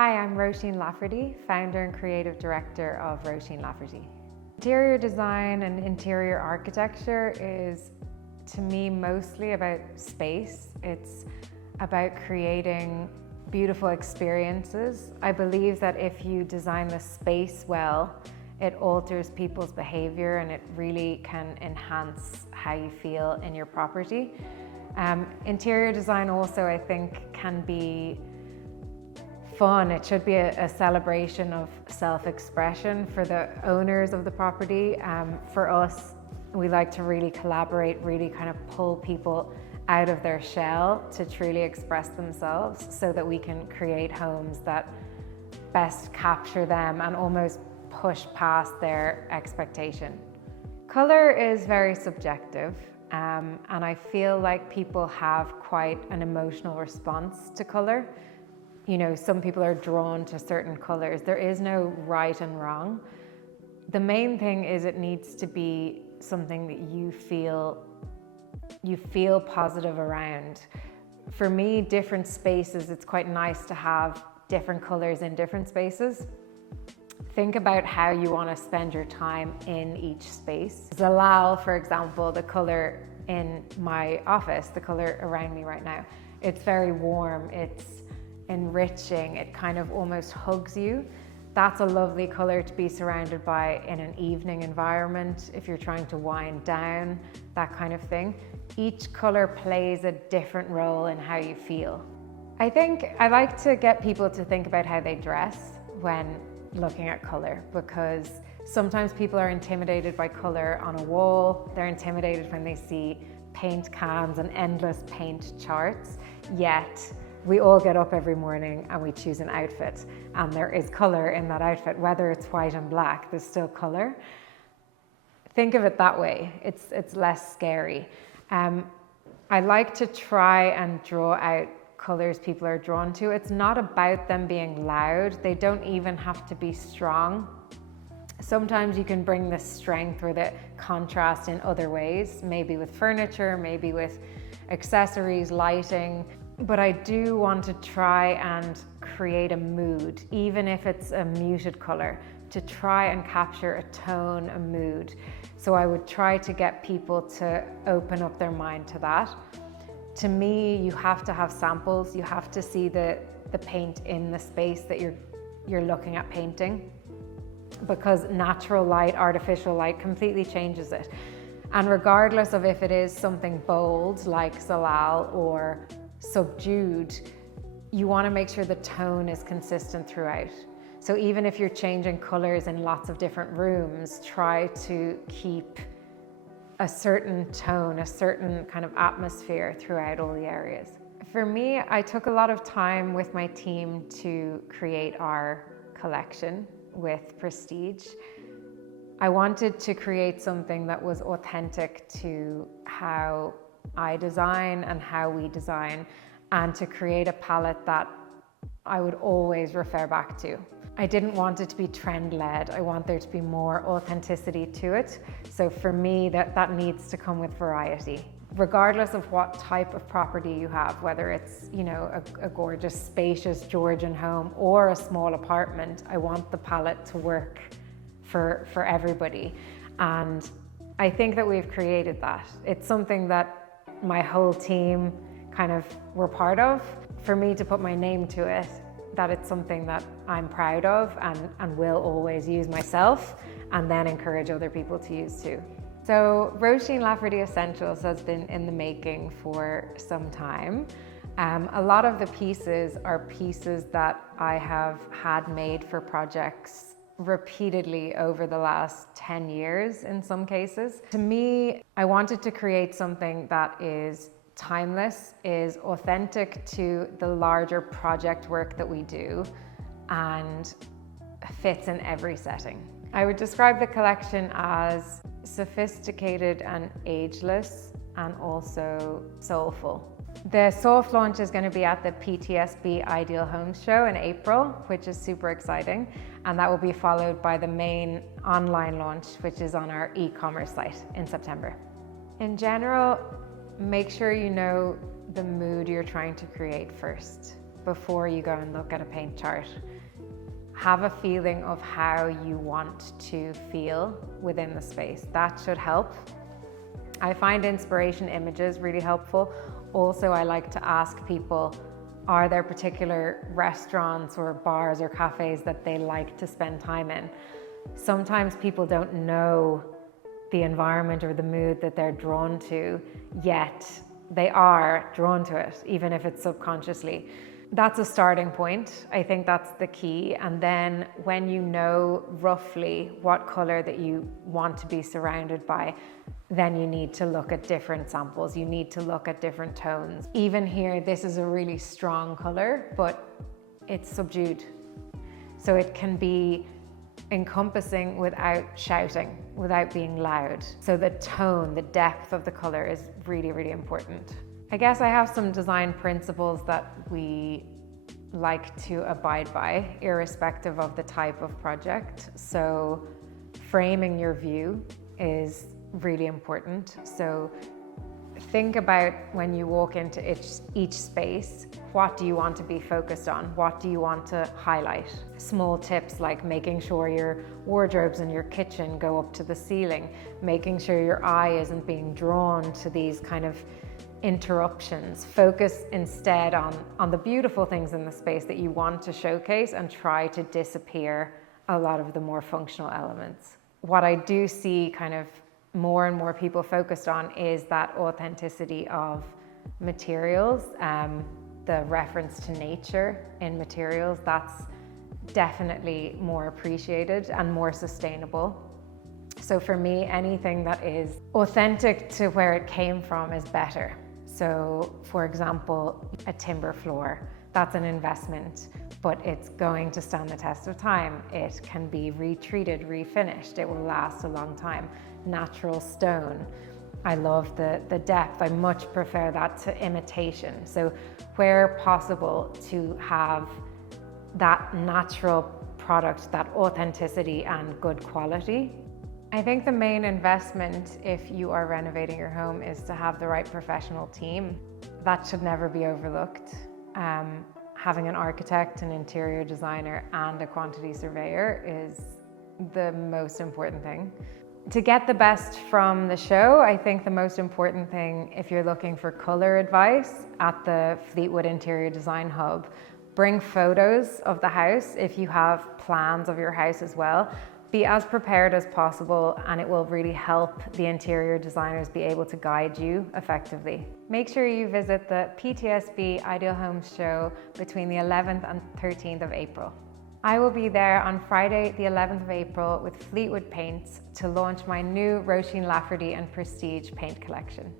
Hi, I'm Róisín Lafferty, founder and creative director of Róisín Lafferty. Interior design and interior architecture is, to me, mostly about space. It's about creating beautiful experiences. I believe that if you design the space well, it alters people's behavior and it really can enhance how you feel in your property. Interior design also, I think, can be fun. It should be a celebration of self-expression for the owners of the property. For us, we like to really collaborate, really kind of pull people out of their shell to truly express themselves so that we can create homes that best capture them and almost push past their expectation. Color is very subjective, and I feel like people have quite an emotional response to color. You know, some people are drawn to certain colors. There is no right and wrong. The main thing is it needs to be something that you feel positive around. For me, different spaces, it's quite nice to have different colors in different spaces. Think about how you want to spend your time in each space. Zalal, for example, the color in my office, the color around me right now, it's very warm, it's enriching, it kind of almost hugs you. That's a lovely color to be surrounded by in an evening environment, if you're trying to wind down, that kind of thing. Each color plays a different role in how you feel. I think I like to get people to think about how they dress when looking at color, because sometimes people are intimidated by color on a wall. They're intimidated when they see paint cans and endless paint charts, yet we all get up every morning and we choose an outfit, and there is color in that outfit. Whether it's white and black, there's still color. Think of it that way. It's less scary. I like to try and draw out colors people are drawn to. It's not about them being loud. They don't even have to be strong. Sometimes you can bring the strength or the contrast in other ways, maybe with furniture, maybe with accessories, lighting. But I do want to try and create a mood, even if it's a muted color, to try and capture a tone, a mood. So I would try to get people to open up their mind to that. To me, you have to have samples. You have to see the paint in the space that you're looking at painting, because natural light, artificial light completely changes it. And regardless of if it is something bold like Zalal or subdued, you want to make sure the tone is consistent throughout. So even if you're changing colors in lots of different rooms, try to keep a certain tone, a certain kind of atmosphere throughout all the areas. For me, I took a lot of time with my team to create our collection with Prestige. I wanted to create something that was authentic to how I design and how we design, and to create a palette that I would always refer back to. I didn't want it to be trend-led. I want there to be more authenticity to it. So for me, that needs to come with variety. Regardless of what type of property you have, whether it's, you know, a gorgeous, spacious Georgian home or a small apartment, I want the palette to work for everybody. And I think that we've created that. It's something that my whole team kind of were part of. For me to put my name to it, that it's something that I'm proud of and will always use myself, and then encourage other people to use too. So Róisín Lafferty Essentials has been in the making for some time. A lot of the pieces are pieces that I have had made for projects repeatedly over the last 10 years in some cases. To me, I wanted to create something that is timeless, is authentic to the larger project work that we do, and fits in every setting. I would describe the collection as sophisticated and ageless, and also soulful. The soft launch is going to be at the PTSB Ideal Homes Show in April, which is super exciting, and that will be followed by the main online launch, which is on our e-commerce site in September. In general, make sure you know the mood you're trying to create first, before you go and look at a paint chart. Have a feeling of how you want to feel within the space. That should help. I find inspiration images really helpful. Also, I like to ask people, are there particular restaurants or bars or cafes that they like to spend time in? Sometimes people don't know the environment or the mood that they're drawn to, yet they are drawn to it, even if it's subconsciously. That's a starting point. I think that's the key. And then when you know roughly what color that you want to be surrounded by, then you need to look at different samples. You need to look at different tones. Even here, this is a really strong color, but it's subdued. So it can be encompassing without shouting, without being loud. So the tone, the depth of the color is really, really important. I guess I have some design principles that we like to abide by, irrespective of the type of project. So framing your view is really important. So think about when you walk into each space, what do you want to be focused on? What do you want to highlight? Small tips like making sure your wardrobes in your kitchen go up to the ceiling, making sure your eye isn't being drawn to these kind of interruptions. Focus instead on the beautiful things in the space that you want to showcase and try to disappear a lot of the more functional elements. What I do see kind of more and more people focused on is that authenticity of materials, the reference to nature in materials. That's definitely more appreciated and more sustainable. So for me, anything that is authentic to where it came from is better. So for example, a timber floor, that's an investment, but it's going to stand the test of time. It can be retreated, refinished. It will last a long time. Natural stone, I love the depth. I much prefer that to imitation. So where possible, to have that natural product, that authenticity and good quality. I think the main investment if you are renovating your home is to have the right professional team. That should never be overlooked. Having an architect, an interior designer, and a quantity surveyor is the most important thing. To get the best from the show, I think the most important thing, if you're looking for color advice at the Fleetwood Interior Design Hub, bring photos of the house if you have plans of your house as well. Be as prepared as possible, and it will really help the interior designers be able to guide you effectively. Make sure you visit the PTSB Ideal Homes show between the 11th and 13th of April. I will be there on Friday, the 11th of April with Fleetwood Paints to launch my new Róisín Lafferty and Prestige paint collection.